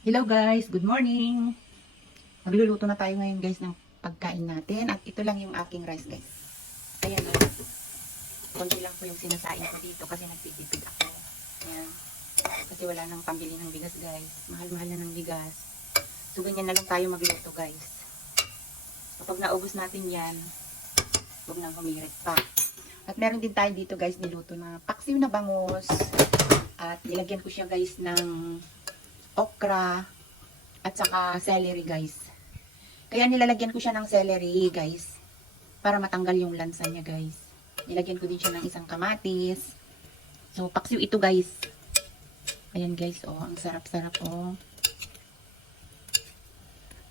Hello guys, good morning. Magluluto na tayo ngayon guys ng pagkain natin. At ito lang yung aking rice guys. Ayan guys. Konti lang po yung sinasain ko dito kasi nagtitipid ako. Ayan. Kasi wala nang pambili ng bigas guys. Mahal-mahal na ng bigas. So ganyan na lang tayo magluto guys. Kapag naubos natin yan, huwag nang humirit pa. At meron din tayo dito guys niluto na paksiw na bangus. At nilagyan ko siya guys ng okra at saka celery guys. Kaya nilalagyan ko siya ng celery guys para matanggal yung lansa niya guys. Nilagyan ko din siya ng isang kamatis. So paksiw ito guys. Ayan guys, oh, ang sarap-sarap oh.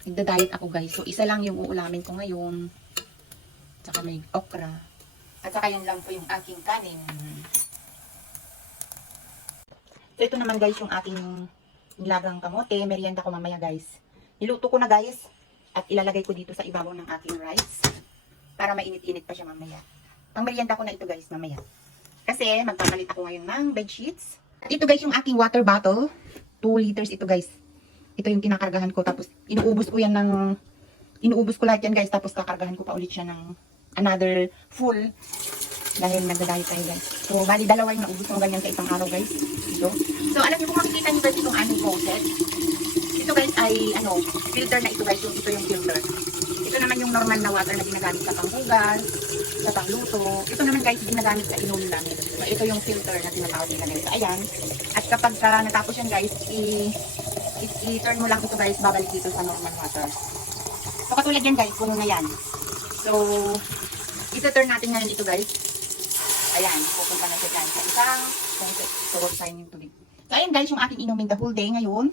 Nagda-diet ako guys. So isa lang yung uulamin ko ngayon. Saka may okra. At saka yun lang po yung aking kanin. So ito naman guys yung aking nilagang kamote, merienda ko mamaya guys. Niluto ko na guys at ilalagay ko dito sa ibabaw ng aking rice para mainit-init pa siya mamaya. Pang merienda ko na ito guys mamaya. Kasi magpapalit ako ngayon ng bedsheets. At ito guys yung aking water bottle. 2 liters ito guys. Ito yung kinakargahan ko tapos inuubos ko lahat yan guys tapos kakargahan ko pa ulit siya ng another full dahil nagda-diet tayo guys. So bali dalawa yung naubos ko ganyan sa isang araw guys. Ito. So alam niyo kung makikita niyo guys itong aming faucet. Ito guys ay filter na ito guys, ito yung filter. Ito naman yung normal na water na ginagamit sa panghugas, sa pangluto. Ito naman guys ginagamit sa inumin namin. So ito yung filter na tinatawag nila guys. Ayan. At kapag natapos yan guys, i-turn mo lang ito guys, babalik dito sa normal water. So katulad yan guys, puno na yan. So ito-turn natin ngayon ito guys. Ayan, pupunta na siya dyan sa isang toward sign yung tubig. So ayan guys, yung aking inumin the whole day ngayon.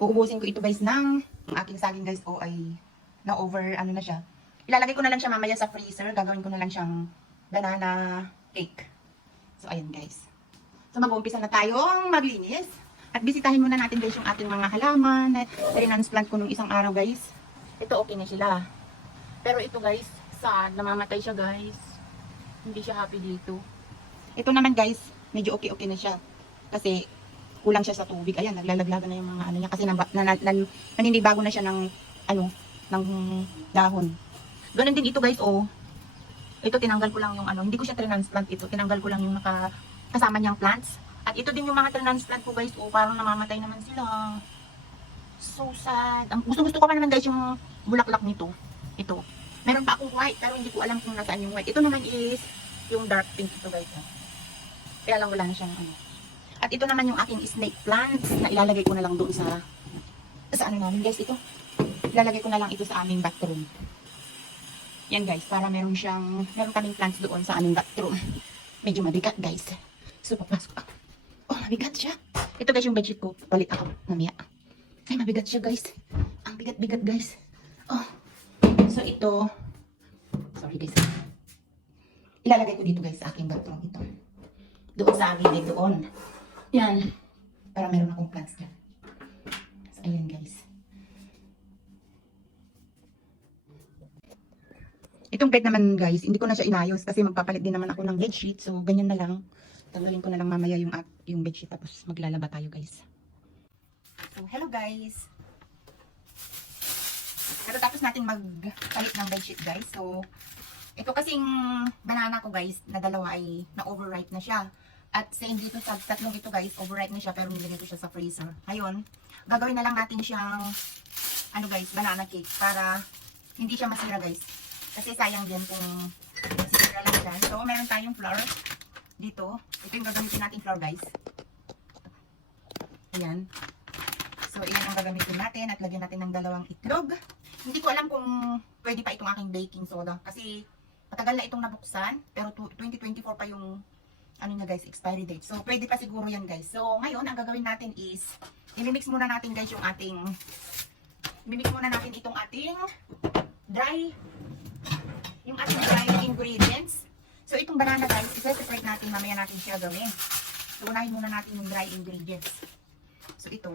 Uubusin ko ito guys ng aking saging guys o ay na over ano na siya. Ilalagay ko na lang siya mamaya sa freezer. Gagawin ko na lang siyang banana cake. So ayan guys. So mag-uumpisa na tayong maglinis. At bisitahin muna natin guys yung ating mga halaman. Transplant ko nung isang araw guys. Ito okay na sila. Pero ito guys, sad, namamatay siya guys. Hindi siya happy dito. Ito naman guys, medyo okay na siya. Kasi kulang siya sa tubig. Ayan, naglalaglagan na yung mga ano niya. Kasi naninibago na siya ng ng dahon. Ganun din ito guys, oh. Ito tinanggal ko lang yung hindi ko siya transplant ito. Tinanggal ko lang yung kasama niyang plants. At ito din yung mga transplant ko guys, oh. Parang namamatay naman sila. So sad. Gusto ko pa naman guys yung bulaklak nito. Ito. Meron pa akong white, pero hindi ko alam kung nasaan yung white. Ito naman is yung dark pink ito guys. Kaya lang wala na siyang At ito naman yung aking snake plants na ilalagay ko na lang doon sa ano namin guys ito. Ilalagay ko na lang ito sa aming bathroom. Yan guys, para meron kaming plants doon sa aming bathroom. Medyo mabigat guys. So papasok ako. Oh, mabigat siya. Ito guys yung bedsheet ko. Palit ako mamaya. Ay, mabigat siya guys. Ang bigat-bigat guys. Oh. So ito, sorry guys. Ilalagay ko dito guys sa aking bathroom ito. Doon sa gilid doon. Yan. Para meron akong plants dyan. So, ayan guys. Itong bed naman guys, hindi ko na siya inayos kasi magpapalit din naman ako ng bedsheet. So ganyan na lang. Tanggalin ko na lang mamaya yung bedsheet tapos maglalaba tayo guys. So hello guys. Pero tapos natin magpalit ng bedsheet guys. So ito kasing banana ko guys, na dalawa ay na-overripe na siya. At same dito sa tatlong ito guys, overripe na siya pero nilagay ko siya sa freezer. Ngayon, gagawin na lang natin siyang guys, banana cake para hindi siya masira guys. Kasi sayang din kung masira lang siya. So meron tayong flour dito. Ito yung gagamitin natin flour guys. Ayan. So iyan ang gagamitin natin at lagyan natin ng 2 itlog. Hindi ko alam kung pwede pa itong aking baking soda kasi matagal na itong nabuksan, pero 2024 pa yung niya guys, expiry date. So pwede pa siguro yan guys. So ngayon ang gagawin natin is i-mix muna natin guys itong ating dry ingredients. So itong banana guys, i-separate natin, mamaya natin siya gawin. So unahin muna natin yung dry ingredients. So ito,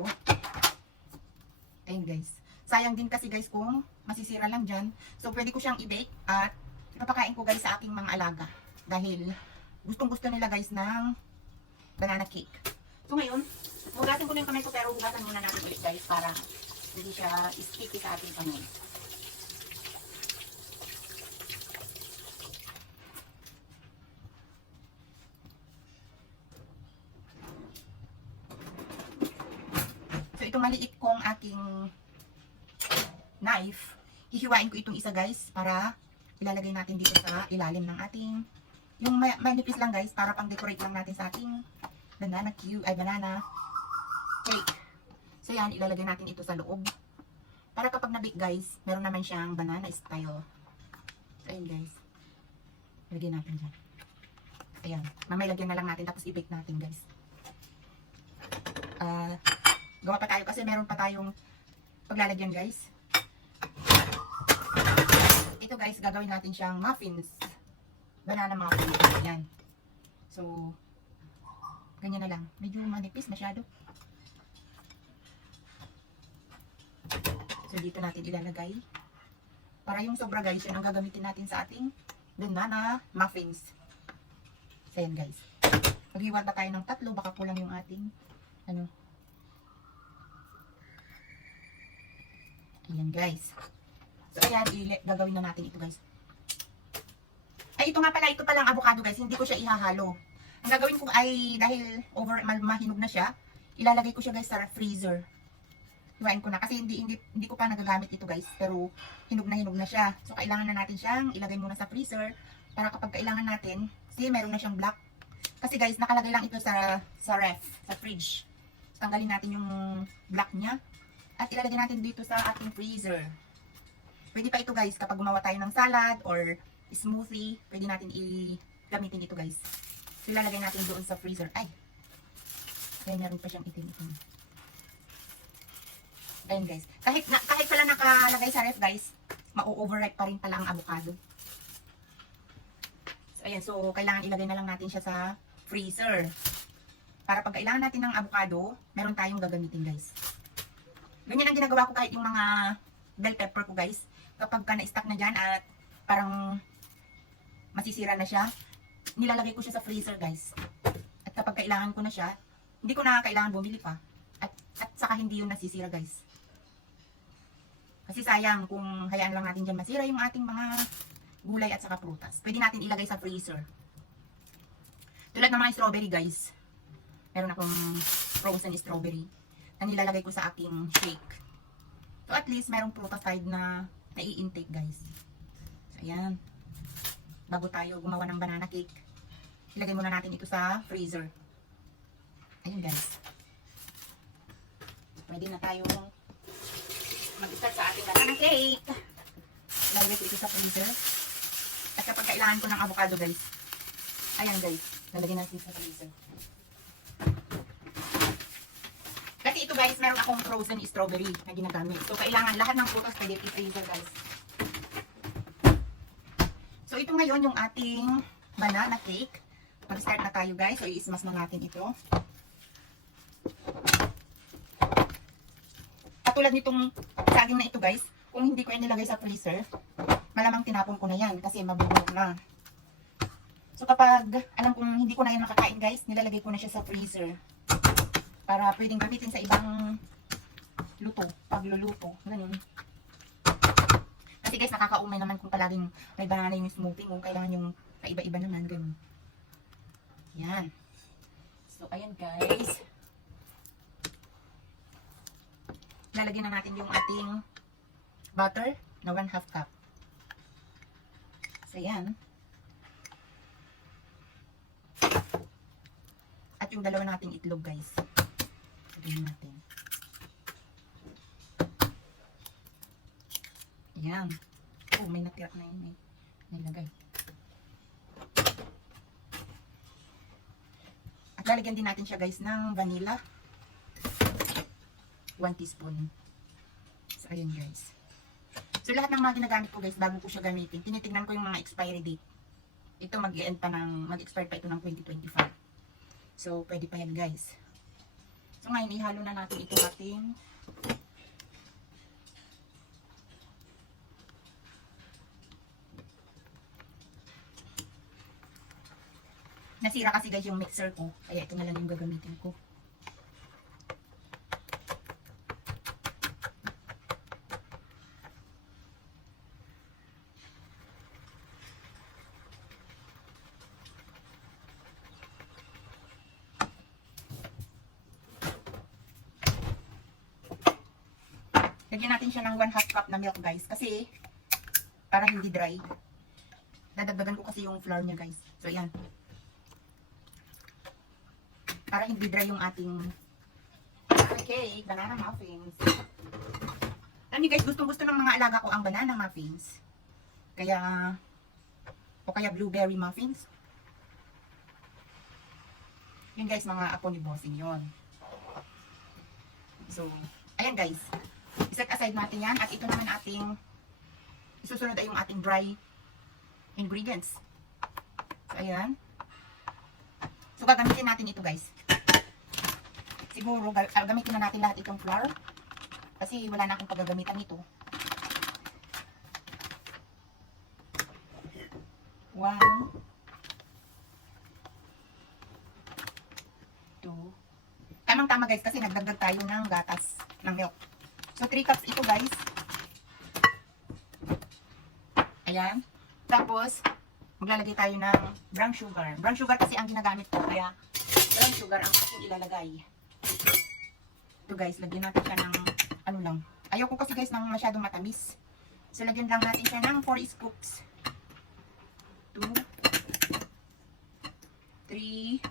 ayun guys. Sayang din kasi guys kung masisira lang dyan. So pwede ko siyang i-bake at ipapakain ko guys sa aking mga alaga. Dahil gustong gusto nila guys ng banana cake. So ngayon, Hugasin ko na yung kamay ko, pero hugasan muna natin ulit guys para hindi siya sticky sa ating kamay. So itong maliit kong aking knife, hihiwain ko itong isa guys para ilalagay natin dito sa ilalim ng ating, yung manipis lang guys, para pang decorate lang natin sa ating banana cake. So yan, ilalagay natin ito sa loob. Para kapag nabake guys, meron naman siyang banana style. So ayan guys. Lagyan natin dyan. Ayan. Mamay lagyan na lang natin tapos i-bake natin guys. Gawa pa tayo kasi meron pa tayong paglalagyan guys. Ito guys, gagawin natin siyang muffins. Banana muffins. Ayan. So, ganyan na lang. Medyo manipis masyado. So, dito natin ilalagay. Para yung sobra guys, yun ang gagamitin natin sa ating banana muffins. So, ayan guys. Maghiwan pa tayo ng 3, baka kulang yung ating, Ayan guys. So, ayan, gagawin na natin ito guys. Ay, ito nga pala, ito palang avocado guys. Hindi ko siya ihahalo. Ang gagawin ko ay, dahil mahinog na siya, ilalagay ko siya guys sa freezer. Hiwain ko na kasi hindi ko pa nagagamit ito guys, pero hinog na siya. So kailangan na natin siyang ilagay muna sa freezer para kapag kailangan natin, kasi meron na siyang black. Kasi guys, nakalagay lang ito sa ref, sa fridge. So, tanggalin natin yung black niya at ilalagay natin dito sa ating freezer. Pwede pa ito guys kapag gumawa tayo ng salad or smoothie, pwede natin gamitin ito guys. So ilalagay natin doon sa freezer. Ay, kaya meron pa siyang itim-itim. Ayan guys. Kahit pala nakalagay sa ref guys, ma-overripe pa rin pala ang avocado. So ayan, so kailangan ilagay na lang natin siya sa freezer. Para pag kailangan natin ng avocado, meron tayong gagamitin guys. Ganyan ang ginagawa ko kahit yung mga bell pepper ko guys. Kapag na-stack na dyan at parang masisira na siya, nilalagay ko siya sa freezer guys. At kapag kailangan ko na siya, hindi ko na kailangan bumili pa. At saka hindi yun nasisira guys. Kasi sayang kung hayaan lang natin dyan masira yung ating mga gulay at saka prutas. Pwede natin ilagay sa freezer. Tulad ng mga strawberry guys. Meron akong frozen strawberry na nilalagay ko sa aking shake. So at least merong prutas side na nai-intake guys. So ayan. Bago tayo gumawa ng banana cake, ilagay muna natin ito sa freezer. Ayun guys. Pwede na tayong mag-start sa ating banana cake. Ilagay ko ito sa freezer. At kapag kailangan ko ng avocado guys, ayan guys, lalagyan natin sa freezer. Kasi ito guys, meron akong frozen strawberry na ginagamit. So kailangan lahat ng prutas pwede i-freezer guys. So ito ngayon yung ating banana cake. Mag-start na tayo guys. So i-smash na natin ito. Katulad nitong saging na ito guys, kung hindi ko inilagay sa freezer, malamang tinapon ko na yan kasi mabubunog na. So kapag alam kong hindi ko na yan makakain guys, nilalagay ko na siya sa freezer. Para pwedeng gamitin sa ibang luto, pagluluto. Ganun. Kasi guys, nakakaumay naman kung palaging may banana yung smoothie mo. Kailangan yung paiba-iba naman. Ganun. Yan. So ayan guys. Lalagyan na natin yung ating butter na 1/2 cup. So, yan. At yung dalawa nating itlog, guys. Lagyan natin. Yan. Oh, may natira na yun. Nilagay. At lalagyan din natin siya, guys, ng vanilla. 1 teaspoon. So, ayan guys. So, lahat ng mga ginagamit ko guys, bago ko siya gamitin, tinitignan ko yung mga expiry date. Ito mag-expire pa ito ng 2025. So, pwede pa yan guys. So, ngayon, ihalo na natin ito ating nasira kasi guys yung mixer ko. Kaya ito na lang yung gagamitin ko. Lagyan natin siya ng 1/2 cup na milk guys. Kasi, para hindi dry. Dadagdagan ko kasi yung flour niya guys. So, ayan. Para hindi dry yung ating cake, banana muffins. Alam niyo guys, gustong-gusto ng mga alaga ko ang banana muffins. Kaya, o kaya blueberry muffins. Yun guys, mga apo ni Bossing yun. So, ayan guys. Iset aside natin yan. At ito naman ating, isusunod ay yung ating dry ingredients. So, ayan. So, gagamitin natin ito guys. Siguro, gamitin na natin lahat itong flour. Kasi wala na akong paggagamitan nito. 1, 2. Tamang-tama guys kasi nagdagdag tayo ng gatas ng milk. So 3 cups ito guys. Ayan. Tapos maglalagay tayo ng brown sugar. Brown sugar kasi ang ginagamit ko kaya brown sugar ang aking ilalagay. Ito guys, lagyan natin siya ng ano lang. Ayoko kasi guys ng masyadong matamis. So lagyan lang natin siya ng 4 scoops. 2, 3,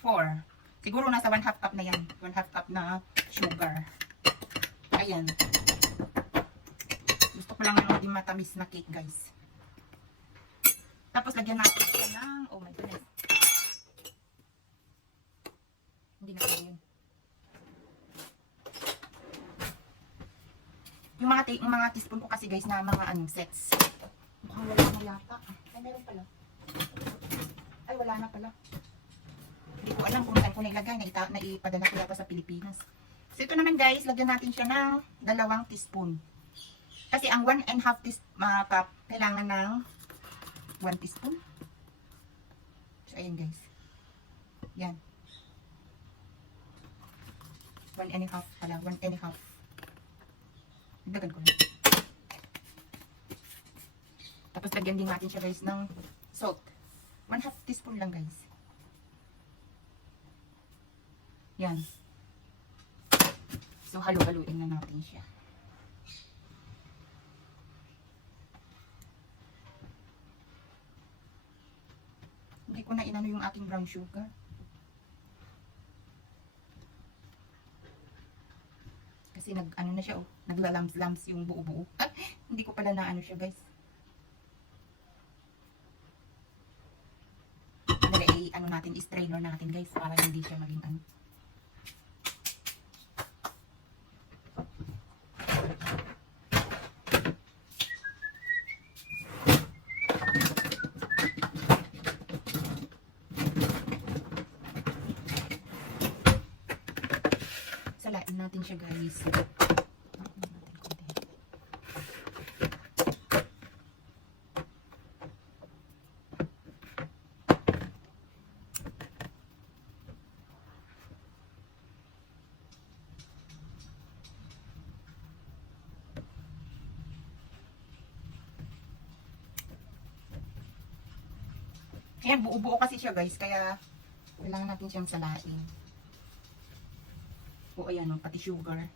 4. Siguro nasa 1/2 cup na yan. 1/2 cup na sugar. Ayan. Gusto ko lang yung hindi matamis na cake guys. Tapos lagyan natin siya ng, oh my goodness. Hindi na kaya yun. Yung mga teaspoon ko kasi guys na mga sets. Mukhang wala na yata. Ay, meron pala. Ay, wala na pala. Hindi ko alam kung saan ko nailagay. Naipadala ko yata sa Pilipinas. So, ito naman guys, lagyan natin siya ng 2 teaspoon. Kasi ang 1/2 cup, kailangan ng 1 teaspoon. So, ayan guys. Yan. 1/2 pala. 1/2. Dagan ko na. Tapos lagyan din natin siya guys ng salt. 1/2 teaspoon lang guys. Yan. So halo-haluin na natin siya. Hindi ko na inano yung ating brown sugar. Kasi nag-ano na siya, oh. Naglalams-lams yung buo-buo. Hindi ko pala na ano siya, guys. Ano natin, strainer natin, guys, para hindi siya maging ano. Salain natin siya, guys. Ayan, buo-buo kasi siya guys, kaya kailangan natin siyang salain. O ayan o, pati sugar.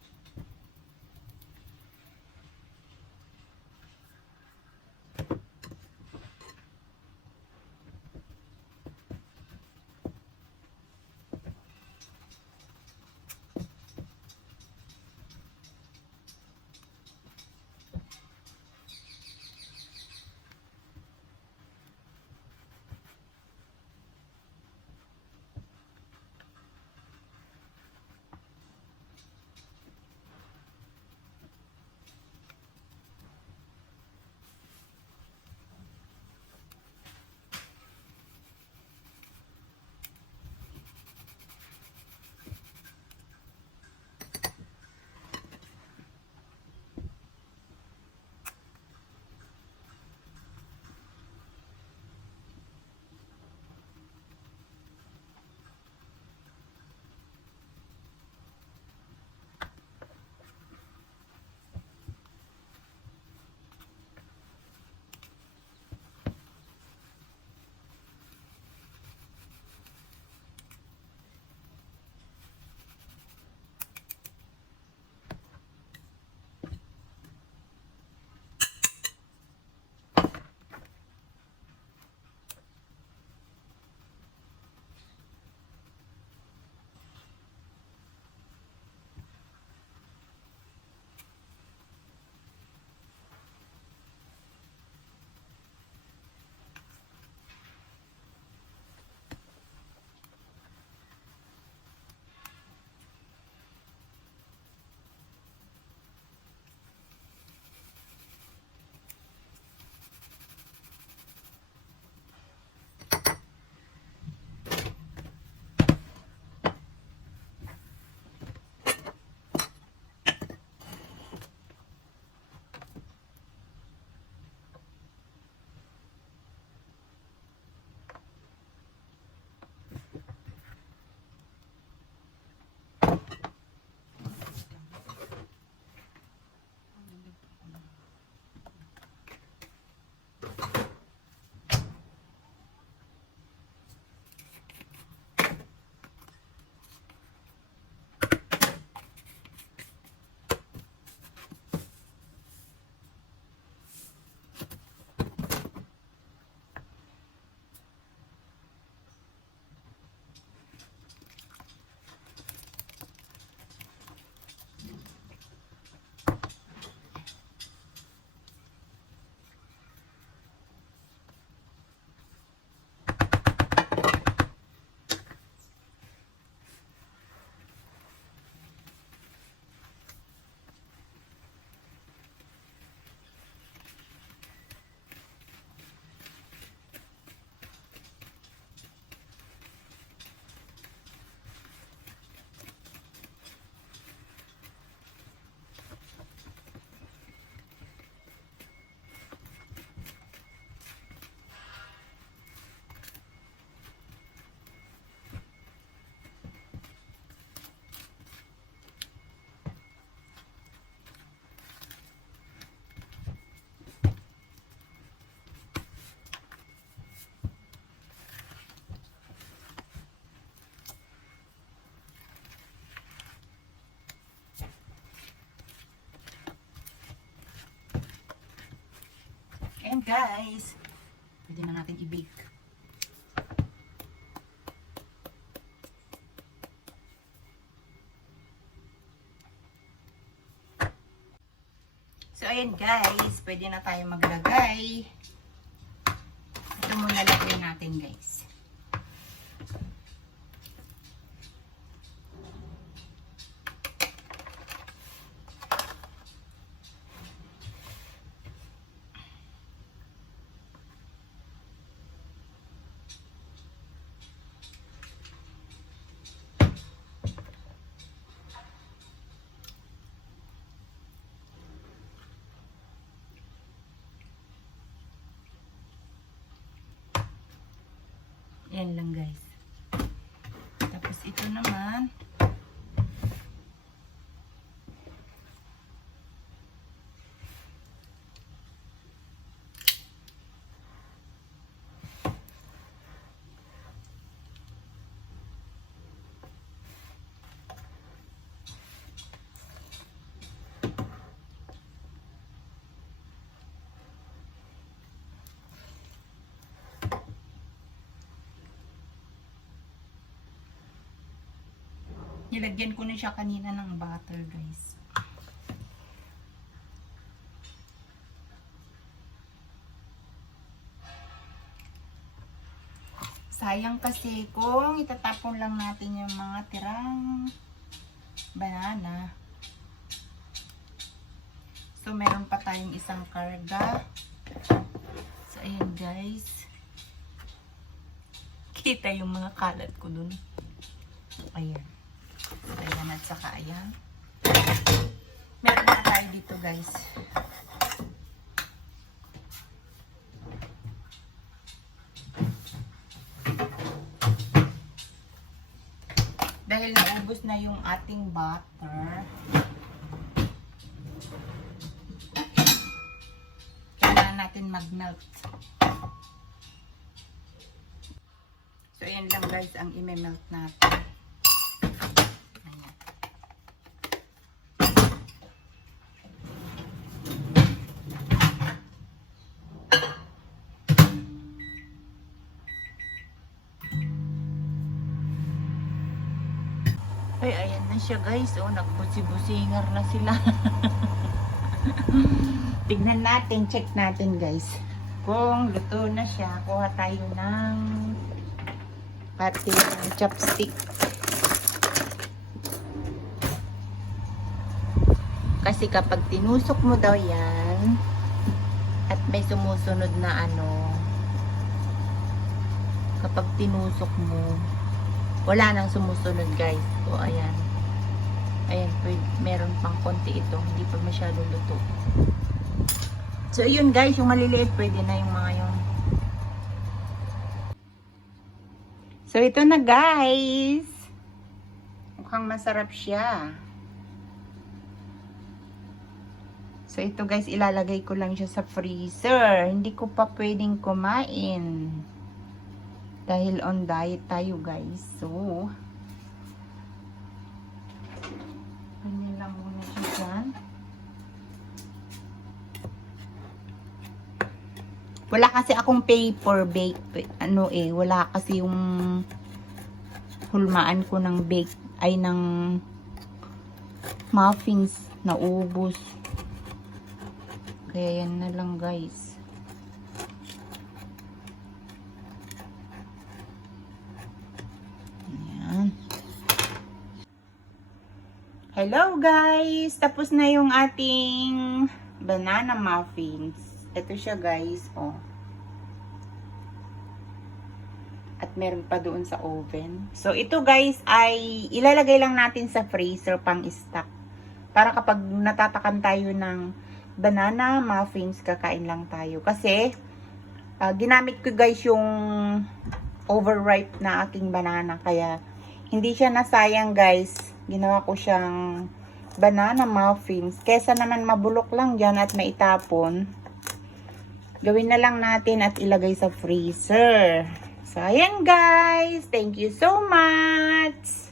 ayan guys. Pwede na natin i-bake. So, ayan guys. Pwede na tayo maglagay. Ito muna lagay natin guys. Yan lang guys. Tapos ito naman. Nilagyan ko na siya kanina ng butter, guys. Sayang kasi kung itatapon lang natin yung mga tirang banana. So, meron pa tayong isang karga. So, ayan, guys. Kita yung mga kalat ko dun. Ayan. Ayan at saka ayan. Meron na tayo dito guys. Dahil naubos na yung ating butter, kailangan natin mag-melt. So ayan lang guys ang i-melt natin. Ay, ayan na siya guys. Oh, nagbusi-busingar na sila. Tignan natin, check natin guys. Kung luto na siya, kuha tayo ng pati ng chopstick. Kasi kapag tinusok mo daw yan, at may sumusunod na ano, kapag tinusok mo, wala nang sumusunod guys. So, ayan. Ayan, meron pang konti ito. Hindi pa masyado luto. So, yun guys. Yung maliliit, pwede na yung mga yun. So, ito na guys. Mukhang masarap siya. So, ito guys, ilalagay ko lang siya sa freezer. Hindi ko pa pwedeng kumain. Dahil on diet tayo guys. So, ganyan lang muna siya dyan. Wala kasi akong paper bake. Ano eh, wala kasi yung hulmaan ko ng bake, ay ng muffins na ubos. Kaya yan na lang guys. Hello guys! Tapos na yung ating banana muffins. Ito siya guys, oh. At meron pa doon sa oven. So ito guys ay ilalagay lang natin sa freezer pang stock. Para kapag natatakan tayo ng banana muffins, kakain lang tayo. Kasi ginamit ko guys yung overripe na aking banana. Kaya hindi siya nasayang guys. Ginawa ko siyang banana muffins. Kesa naman mabulok lang dyan at maitapon, gawin na lang natin at ilagay sa freezer. So, ayan guys. Thank you so much.